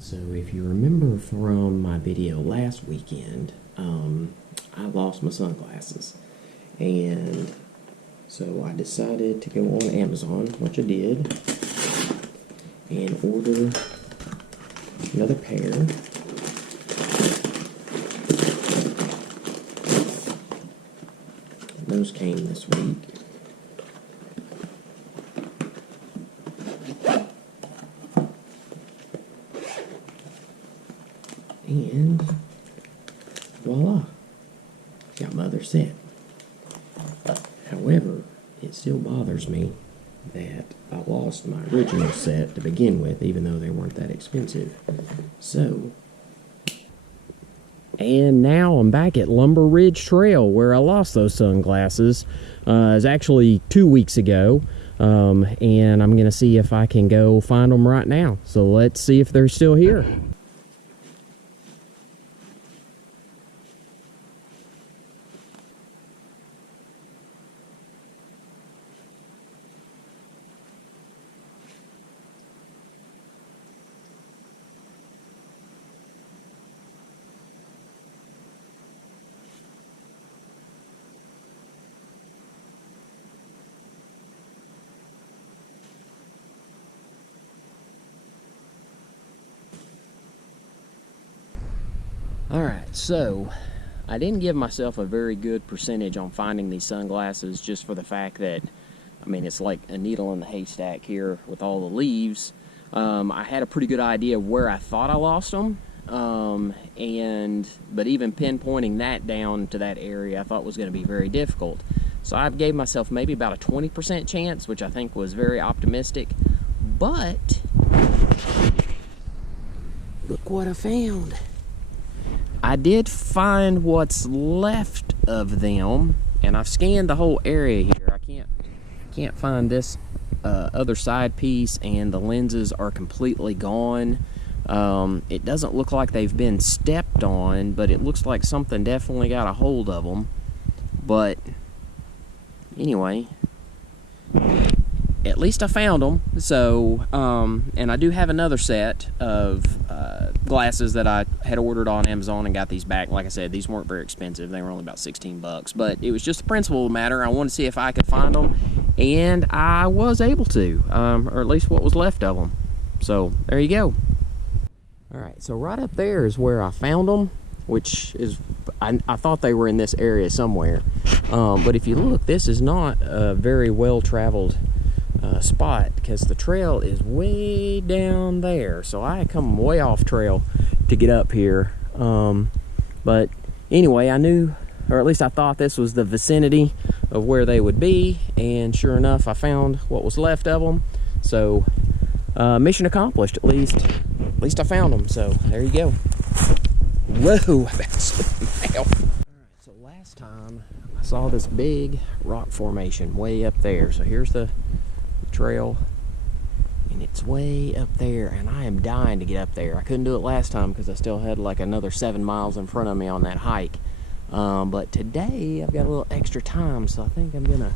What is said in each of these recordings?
So if you remember from my video last weekend, I lost my sunglasses. And so I decided to go on Amazon, which I did, and order another pair. Those came this week. And voila, got my other set. However, it still bothers me that I lost my original set to begin with, even though they weren't that expensive. So, and now I'm back at Lumber Ridge Trail where I lost those sunglasses. It was actually 2 weeks ago, and I'm gonna see if I can go find them right now. So let's see if they're still here. Alright, so I didn't give myself a very good percentage on finding these sunglasses just for the fact that, I mean, it's like a needle in the haystack here with all the leaves. I had a pretty good idea of where I thought I lost them, but even pinpointing that down to that area I thought was going to be very difficult. So I gave myself maybe about a 20% chance, which I think was very optimistic, but look what I found. I did find what's left of them, and I've scanned the whole area here. I can't find this other side piece, and the lenses are completely gone. It doesn't look like they've been stepped on, but it looks like something definitely got a hold of them. But anyway, at least I found them. So, and I do have another set of glasses that I had ordered on Amazon and got these back. Like I said, these weren't very expensive. They were only about 16 bucks, but it was just the principle of the matter. I wanted to see if I could find them, and I was able to, or at least what was left of them. So there you go. All right, so right up there is where I found them, which is, I thought they were in this area somewhere. But if you look, this is not a very well-traveled spot, because the trail is way down there. So I come way off trail to get up here. But anyway, I knew, or at least I thought this was the vicinity of where they would be, and sure enough, I found what was left of them. So mission accomplished. At least I found them. So there you go. Whoa, that's All right, so last time I saw this big rock formation way up there. So here's the trail, and it's way up there, and I am dying to get up there. I couldn't do it last time because I still had like another 7 miles in front of me on that hike. But today I've got a little extra time, so I think I'm gonna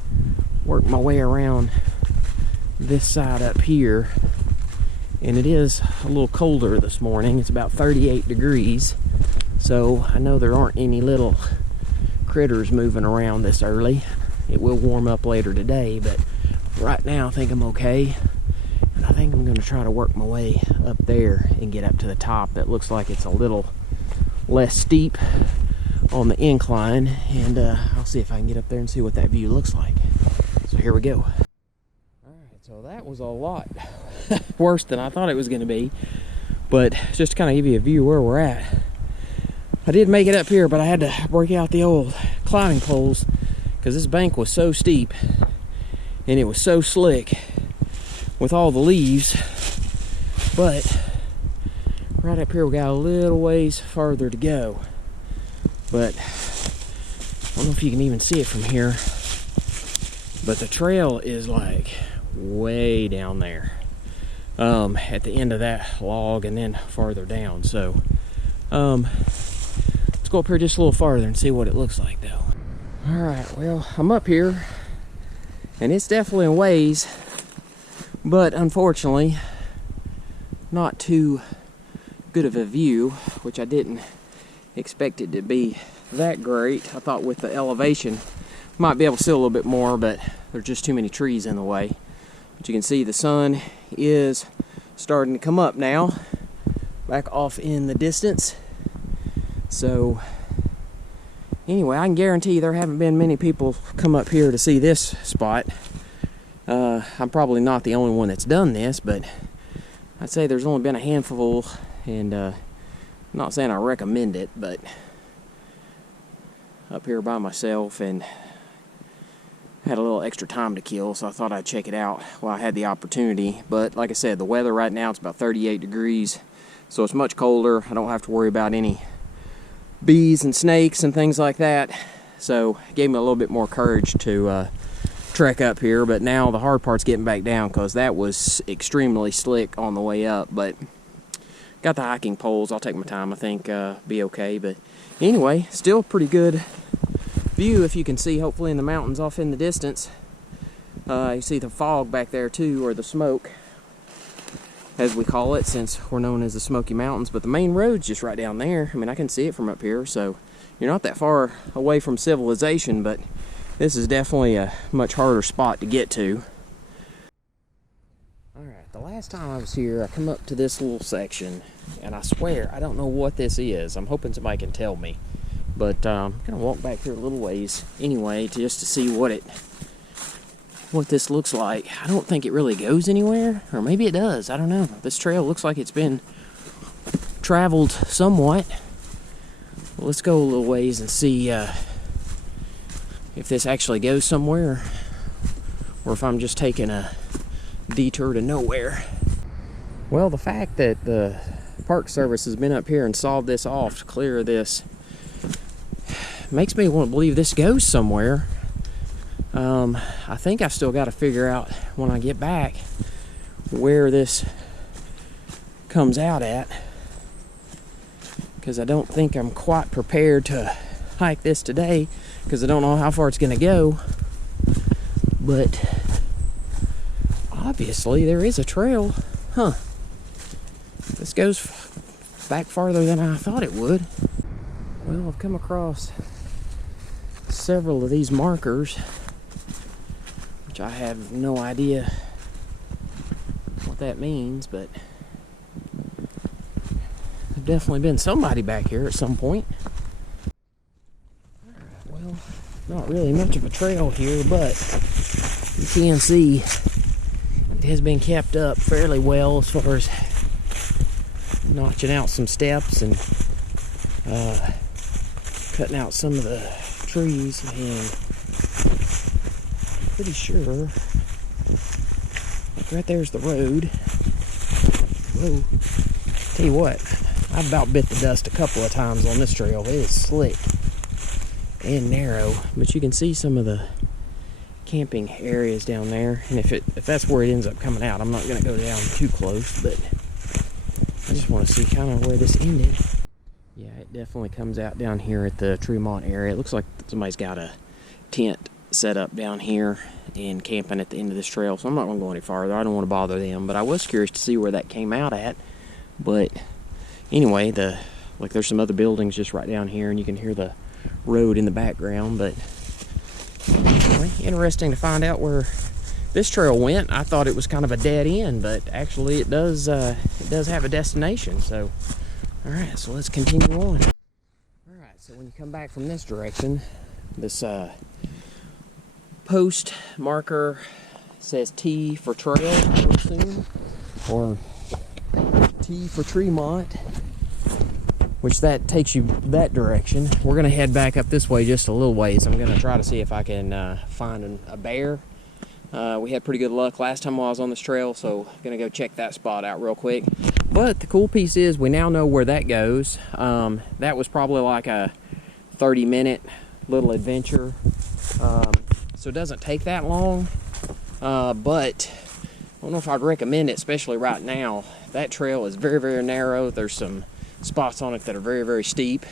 work my way around this side up here. And it is a little colder this morning. It's about 38 degrees. So I know there aren't any little critters moving around this early. It will warm up later today, but right now I think I'm okay. And I think I'm going to try to work my way up there and get up to the top. It looks like it's a little less steep on the incline, and I'll see if I can get up there and see what that view looks like. So here we go. Alright, so that was a lot worse than I thought it was going to be, but just to kind of give you a view where we're at. I did make it up here, but I had to break out the old climbing poles because this bank was so steep and it was so slick with all the leaves. But right up here we got a little ways farther to go, but I don't know if you can even see it from here, but the trail is like way down there at the end of that log and then farther down. So let's go up here just a little farther and see what it looks like though. All right, well, I'm up here and it's definitely a ways, but unfortunately not too good of a view, which I didn't expect it to be that great. I thought with the elevation might be able to see a little bit more, but there's just too many trees in the way. But you can see the sun is starting to come up now, back off in the distance. So anyway, I can guarantee there haven't been many people come up here to see this spot. I'm probably not the only one that's done this, but I'd say there's only been a handful, and I'm not saying I recommend it, but up here by myself and had a little extra time to kill, so I thought I'd check it out while I had the opportunity. But like I said, the weather right now, it's about 38 degrees, so it's much colder. I don't have to worry about any bees and snakes and things like that, so it gave me a little bit more courage to trek up here. But now the hard part's getting back down, because that was extremely slick on the way up. But got the hiking poles. I'll take my time. I think be okay. But anyway, still pretty good view, if you can see, hopefully, in the mountains off in the distance. You see the fog back there too, or the smoke, as we call it, since we're known as the Smoky Mountains. But the main road's just right down there. I mean, I can see it from up here, so you're not that far away from civilization, but this is definitely a much harder spot to get to. Alright, the last time I was here, I come up to this little section, and I swear, I don't know what this is. I'm hoping somebody can tell me. But I'm going to walk back here a little ways anyway, just to see what this looks like. I don't think it really goes anywhere, or maybe it does. I don't know. This trail looks like it's been traveled somewhat. Well, let's go a little ways and see if this actually goes somewhere, or if I'm just taking a detour to nowhere. Well, the fact that the Park Service has been up here and sawed this off to clear this makes me want to believe this goes somewhere. I think I've still got to figure out when I get back where this comes out at, because I don't think I'm quite prepared to hike this today, because I don't know how far it's going to go. But obviously there is a trail. This goes back farther than I thought it would. Well, I've come across several of these markers, which I have no idea what that means, but there's definitely been somebody back here at some point. Well, not really much of a trail here, but you can see it has been kept up fairly well as far as notching out some steps and cutting out some of the trees, and I'm pretty sure, like right there's the road. Whoa. Tell you what, I've about bit the dust a couple of times on this trail. It is slick and narrow, but you can see some of the camping areas down there, and if that's where it ends up coming out, I'm not going to go down too close, but I just want to see kind of where this ended. Yeah, it definitely comes out down here at the Tremont area. It looks like somebody's got a tent set up down here and camping at the end of this trail, so I'm not going to go any farther. I don't want to bother them, but I was curious to see where that came out at. But anyway, there's some other buildings just right down here, and you can hear the road in the background. But anyway, interesting to find out where this trail went. I thought it was kind of a dead end, but actually it does have a destination. So all right, so let's continue on. All right, so when you come back from this direction, this post marker says T for trail, I would assume, or T for Tremont, which that takes you that direction. We're gonna head back up this way just a little ways. I'm gonna try to see if I can find a bear. We had pretty good luck last time while I was on this trail, so I'm gonna go check that spot out real quick. But the cool piece is we now know where that goes. That was probably like a 30-minute little adventure, so it doesn't take that long, but I don't know if I'd recommend it, especially right now. That trail is very, very narrow. There's some spots on it that are very, very steep,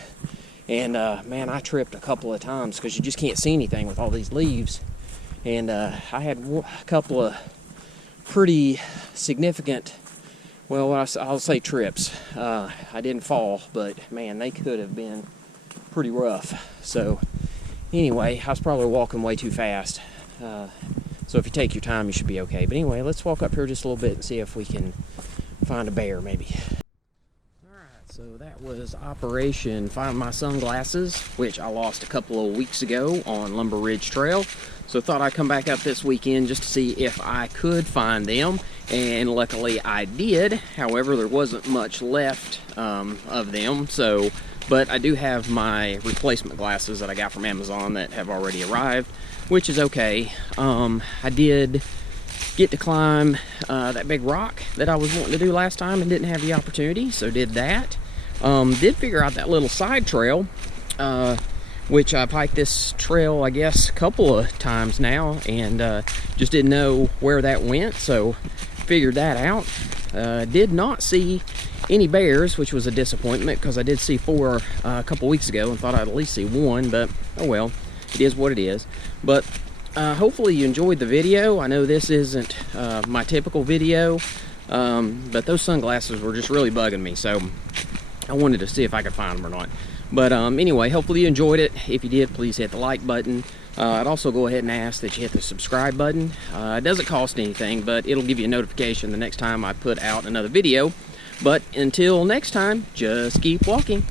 and man, I tripped a couple of times because you just can't see anything with all these leaves. And I had a couple of pretty significant well, I'll say trips. I didn't fall, but man, they could have been pretty rough. So anyway, I was probably walking way too fast. So if you take your time, you should be okay. But anyway, let's walk up here just a little bit and see if we can find a bear, maybe. Alright, so that was Operation Find My Sunglasses, which I lost a couple of weeks ago on Lumber Ridge Trail. So thought I'd come back up this weekend just to see if I could find them. And luckily I did. However, there wasn't much left of them. But I do have my replacement glasses that I got from Amazon that have already arrived, which is okay. I did get to climb that big rock that I was wanting to do last time and didn't have the opportunity, so did that. Did figure out that little side trail, which I've hiked this trail, I guess, a couple of times now, and just didn't know where that went, so figured that out. Did not see any bears, which was a disappointment because I did see 4 a couple weeks ago and thought I'd at least see 1, but oh well, it is what it is. But hopefully you enjoyed the video. I know this isn't my typical video, but those sunglasses were just really bugging me, so I wanted to see if I could find them or not. But anyway, hopefully you enjoyed it. If you did, please hit the like button. I'd also go ahead and ask that you hit the subscribe button. It doesn't cost anything, but it'll give you a notification the next time I put out another video. But until next time, just keep walking.